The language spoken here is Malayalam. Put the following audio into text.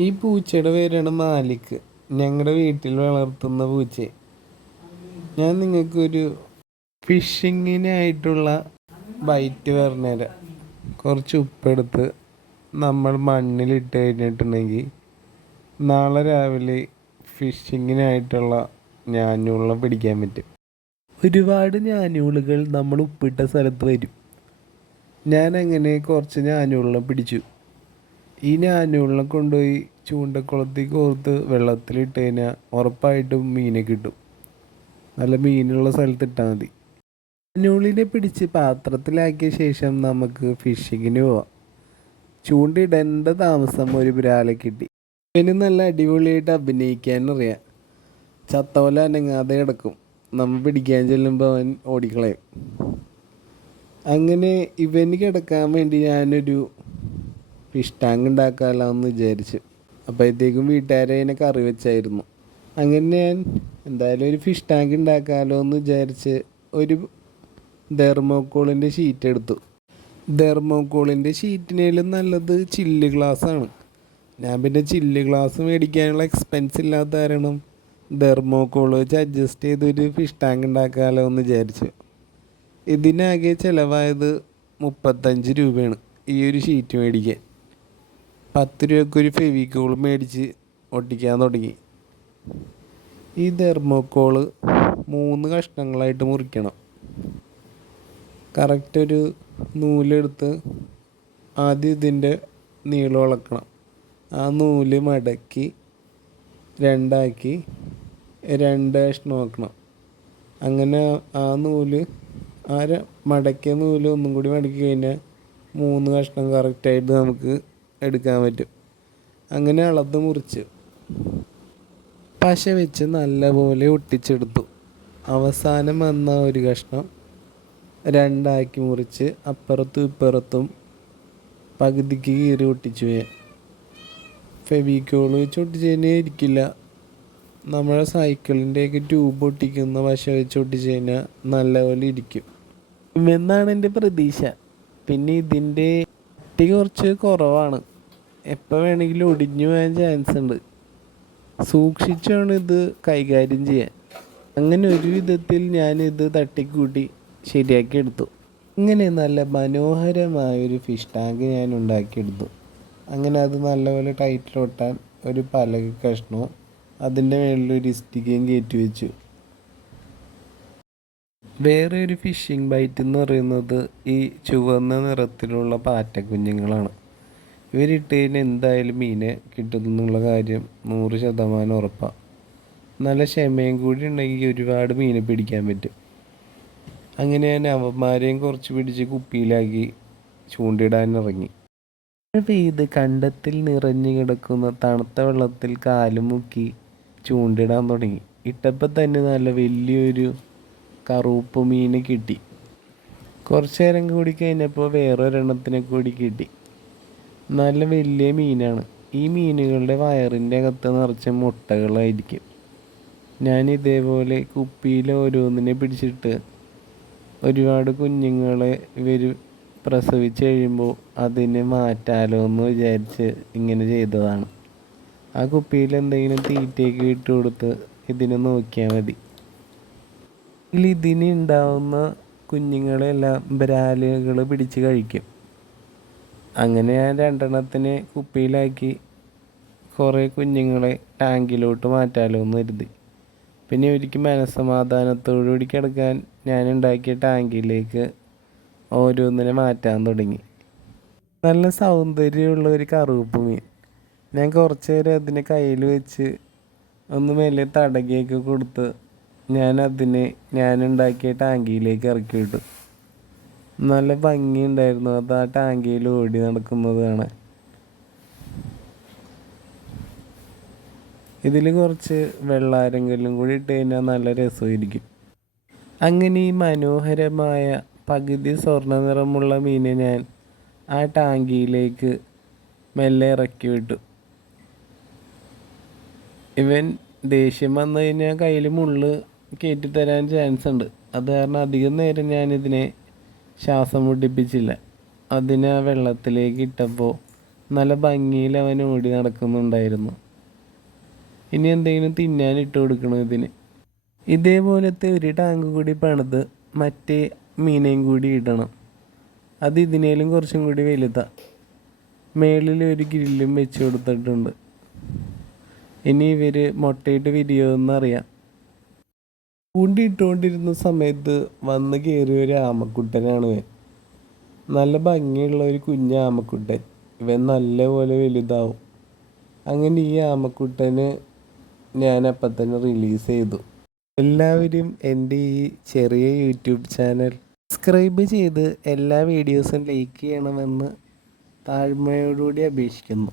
ഈ പൂച്ചയുടെ പേരാണ് മാലിക്. ഞങ്ങളുടെ വീട്ടിൽ വളർത്തുന്ന പൂച്ച. ഞാൻ നിങ്ങൾക്കൊരു ഫിഷിങ്ങിനായിട്ടുള്ള ബൈറ്റ് പറഞ്ഞുതരാം. കുറച്ച് ഉപ്പെടുത്ത് നമ്മൾ മണ്ണിലിട്ട് കഴിഞ്ഞിട്ടുണ്ടെങ്കിൽ നാളെ രാവിലെ ഫിഷിങ്ങിനായിട്ടുള്ള ഞാഞ്ഞൂളിനെ പിടിക്കാൻ പറ്റും. ഒരുപാട് ഞാഞ്ഞൂളുകൾ നമ്മൾ ഉപ്പിട്ട സ്ഥലത്ത് വരും. ഞാൻ അങ്ങനെ കുറച്ച് ഞാഞ്ഞൂളിനെ പിടിച്ചു. ഈ ഞാഞ്ഞൂളിനെ കൊണ്ടുപോയി ചൂണ്ടക്കുളത്തിൽ കോർത്ത് വെള്ളത്തിലിട്ട് കഴിഞ്ഞാൽ ഉറപ്പായിട്ടും മീനെ കിട്ടും. നല്ല മീനുള്ള സ്ഥലത്തിട്ടാൽ മതി. ഞാഞ്ഞൂളിനെ പിടിച്ച് പാത്രത്തിലാക്കിയ ശേഷം നമുക്ക് ഫിഷിങ്ങിന് പോവാം. ചൂണ്ടയിടേണ്ട താമസം ഒരു ബ്രാലെ കിട്ടി. ഇവന് നല്ല അടിപൊളിയായിട്ട് അഭിനയിക്കാനറിയാം. ചത്തോല അനങ്ങാതെ കിടക്കും. നമ്മൾ പിടിക്കാൻ ചെല്ലുമ്പോൾ അവൻ ഓടിക്കളയും. അങ്ങനെ ഇവന് കിടക്കാൻ വേണ്ടി ഞാനൊരു ഫിഷ് ടാങ്ക് ഉണ്ടാക്കാമല്ലോ എന്ന് വിചാരിച്ചു. അപ്പോഴത്തേക്കും വീട്ടുകാരെ അതിനെ കറി വെച്ചായിരുന്നു. അങ്ങനെ ഞാൻ എന്തായാലും ഒരു ഫിഷ് ടാങ്ക് ഉണ്ടാക്കാമല്ലോ എന്ന് വിചാരിച്ച് ഒരു തെർമോക്കോളിൻ്റെ ഷീറ്റ് എടുത്തു. തെർമോക്കോളിൻ്റെ ഷീറ്റിനേലും നല്ലത് ചില്ല് ഗ്ലാസ്സാണ്. ഞാൻ പിന്നെ ചില്ല് ഗ്ലാസ് മേടിക്കാനുള്ള എക്സ്പെൻസ് ഇല്ലാത്ത കാരണം തെർമോക്കോൾ വെച്ച് അഡ്ജസ്റ്റ് ചെയ്തൊരു ഫിഷ് ടാങ്ക് ഉണ്ടാക്കാമല്ലോ എന്ന് വിചാരിച്ചു. ഇതിനാകെ ചിലവായത് 35 രൂപയാണ് ഈ ഒരു ഷീറ്റ് മേടിക്കാൻ. 10 രൂപയ്ക്കൊരു ഫെവിക്കോൾ മേടിച്ച് ഒട്ടിക്കാൻ തുടങ്ങി. ഈ തെർമോക്കോള് 3 കഷ്ണങ്ങളായിട്ട് മുറിക്കണം. കറക്റ്റ് ഒരു നൂലെടുത്ത് ആദ്യം ഇതിൻ്റെ നീളം അളക്കണം. ആ നൂല് മടക്കി രണ്ടാക്കി 2 കഷ്ണം ആക്കണം. അങ്ങനെ ആ നൂല് മടക്കിയ നൂല് ഒന്നും കൂടി മടക്കി കഴിഞ്ഞാൽ 3 കഷ്ണം കറക്റ്റായിട്ട് നമുക്ക് എടുക്കാൻ പറ്റും. അങ്ങനെ അളന്ന് മുറിച്ച് പശ വെച്ച് നല്ലപോലെ ഒട്ടിച്ചെടുത്തു. അവസാനം വന്ന ഒരു കഷ്ണം 2 മുറിച്ച് അപ്പുറത്തും ഇപ്പുറത്തും പകുതിക്ക് കീറി ഒട്ടിച്ചു. ഫെവിക്കോള് വെച്ച് ഒട്ടിച്ച് കഴിഞ്ഞാൽ ഇരിക്കില്ല. നമ്മുടെ സൈക്കിളിൻ്റെയൊക്കെ ട്യൂബ് ഒട്ടിക്കുന്ന പശ വെച്ച് ഒട്ടിച്ച് കഴിഞ്ഞാൽ നല്ലപോലെ ഇരിക്കും എന്നാണ് എൻ്റെ പ്രതീക്ഷ. പിന്നെ ഇതിൻ്റെ കട്ടി കുറച്ച് കുറവാണ്. എപ്പോൾ വേണമെങ്കിലും ഒടിഞ്ഞു പോകാൻ ചാൻസ് ഉണ്ട്. സൂക്ഷിച്ചാണ് ഇത് കൈകാര്യം ചെയ്യാൻ. അങ്ങനെ ഒരു വിധത്തിൽ ഞാനിത് തട്ടിക്കൂട്ടി ശരിയാക്കി എടുത്തു. ഇങ്ങനെ നല്ല മനോഹരമായൊരു ഫിഷ് ടാങ്ക് ഞാൻ ഉണ്ടാക്കിയെടുത്തു. അങ്ങനെ അത് നല്ലപോലെ ടൈറ്റിലൊട്ടാൻ ഒരു പലക കഷ്ണവും അതിൻ്റെ മേളിലൊരു ഇഷ്ടികയും കയറ്റി വെച്ചു. വേറെ ഒരു ഫിഷിംഗ് ബൈറ്റ് എന്ന് പറയുന്നത് ഈ ചുവന്ന നിറത്തിലുള്ള പാറ്റക്കുഞ്ഞുങ്ങളാണ്. ഇവരിട്ട് കഴിഞ്ഞാൽ എന്തായാലും മീനെ കിട്ടുന്നുള്ള കാര്യം 100% ഉറപ്പാണ്. നല്ല ക്ഷമയും കൂടി ഉണ്ടെങ്കിൽ ഒരുപാട് മീനെ പിടിക്കാൻ പറ്റും. അങ്ങനെ ഞാൻ അവന്മാരെയും കുറച്ച് പിടിച്ച് കുപ്പിയിലാക്കി ചൂണ്ടിടാൻ ഇറങ്ങി. മഴ പെയ്ത് കണ്ടത്തിൽ നിറഞ്ഞു കിടക്കുന്ന തണുത്ത വെള്ളത്തിൽ കാലും മുക്കി ചൂണ്ടിടാൻ തുടങ്ങി. ഇട്ടപ്പോൾ തന്നെ നല്ല വലിയൊരു കറുപ്പ് മീനെ കിട്ടി. കുറച്ച് നേരം കൂടി കഴിഞ്ഞപ്പോൾ വേറൊരെണ്ണത്തിനെ കൂടി കിട്ടി. നല്ല വലിയ മീനാണ്. ഈ മീനുകളുടെ വയറിൻ്റെ അകത്ത് നിറച്ച മുട്ടകളായിരിക്കും. ഞാൻ ഇതേപോലെ കുപ്പിയിൽ ഓരോന്നിനെ പിടിച്ചിട്ട് ഒരുപാട് കുഞ്ഞുങ്ങളെ ഇവർ പ്രസവിച്ച് കഴിയുമ്പോൾ അതിനെ മാറ്റാലോ എന്ന് വിചാരിച്ച് ഇങ്ങനെ ചെയ്തതാണ്. ആ കുപ്പിയിൽ എന്തെങ്കിലും തീറ്റയൊക്കെ ഇട്ട് കൊടുത്ത് ഇതിനെ നോക്കിയാൽ മതി. ഇതിന് ഉണ്ടാവുന്ന കുഞ്ഞുങ്ങളെല്ലാം ബ്രാലുകൾ പിടിച്ച് കഴിക്കും. അങ്ങനെ ഞാൻ 2 എണ്ണത്തിനെ കുപ്പിയിലാക്കി കുറേ കുഞ്ഞുങ്ങളെ ടാങ്കിലോട്ട് മാറ്റാലോ എന്ന് കരുതി. പിന്നെ ഒരിക്കൽ മനസ്സമാധാനത്തോടുകൂടി കിടക്കാൻ ഞാൻ ഉണ്ടാക്കിയ ടാങ്കിലേക്ക് ഓരോന്നിനെ മാറ്റാൻ തുടങ്ങി. നല്ല സൗന്ദര്യമുള്ള ഒരു കറുപ്പ് മീൻ. ഞാൻ കുറച്ച് നേരം അതിനെ കയ്യിൽ വെച്ച് ഒന്ന് മേലെ തടകിയൊക്കെ കൊടുത്ത് ഞാനുണ്ടാക്കിയ ടാങ്കിയിലേക്ക് ഇറക്കി വിട്ടു. നല്ല ഭംഗിയുണ്ടായിരുന്നു അത് ആ ടാങ്കിയിൽ ഓടി നടക്കുന്നത് കാണാൻ. ഇതിൽ കുറച്ച് വെള്ളാരെങ്കിലും കൂടി ഇട്ട് കഴിഞ്ഞാൽ നല്ല രസമായിരിക്കും. അങ്ങനെ ഈ മനോഹരമായ പകുതി സ്വർണ്ണ നിറമുള്ള മീനെ ഞാൻ ആ ടാങ്കിയിലേക്ക് മെല്ലെ ഇറക്കി വിട്ടു. ഇവൻ ദേഷ്യം വന്നു കഴിഞ്ഞാൽ കയ്യിൽ മുള്ള് കയറ്റിത്തരാൻ ചാൻസ് ഉണ്ട്. അത് കാരണം അധികം നേരം ഞാനിതിനെ ശ്വാസം മുട്ടിപ്പിച്ചില്ല. അതിനെ ആ വെള്ളത്തിലേക്ക് ഇട്ടപ്പോൾ നല്ല ഭംഗിയിൽ അവൻ ഓടി നടക്കുന്നുണ്ടായിരുന്നു. ഇനി എന്തെങ്കിലും തിന്നാൻ ഇട്ട് കൊടുക്കണം ഇതിന്. ഇതേപോലത്തെ ഒരു ടാങ്ക് കൂടി പണിത് മറ്റേ മീനയും കൂടി ഇടണം. അത് ഇതിനേലും കുറച്ചും കൂടി വലുതാണ്. മേളിൽ ഒരു ഗ്രില്ലും വെച്ച് കൊടുത്തിട്ടുണ്ട്. ഇനി ഇവർ മുട്ടയിട്ട് വിരിയുമെന്നറിയാം. കൂണ്ടിയിട്ടുകൊണ്ടിരുന്ന സമയത്ത് വന്ന് കയറിയ ഒരു ആമക്കുട്ടനാണ് ഇവൻ. നല്ല ഭംഗിയുള്ള ഒരു കുഞ്ഞ് ആമക്കുട്ടൻ. ഇവൻ നല്ലപോലെ വലുതാവും. അങ്ങനെ ഈ ആമക്കുട്ടന് ഞാൻ അപ്പം തന്നെ റിലീസ് ചെയ്തു. എല്ലാവരും എൻ്റെ ഈ ചെറിയ യൂട്യൂബ് ചാനൽ സബ്സ്ക്രൈബ് ചെയ്ത് എല്ലാ വീഡിയോസും ലൈക്ക് ചെയ്യണമെന്ന് താഴ്മയോടുകൂടി അപേക്ഷിക്കുന്നു.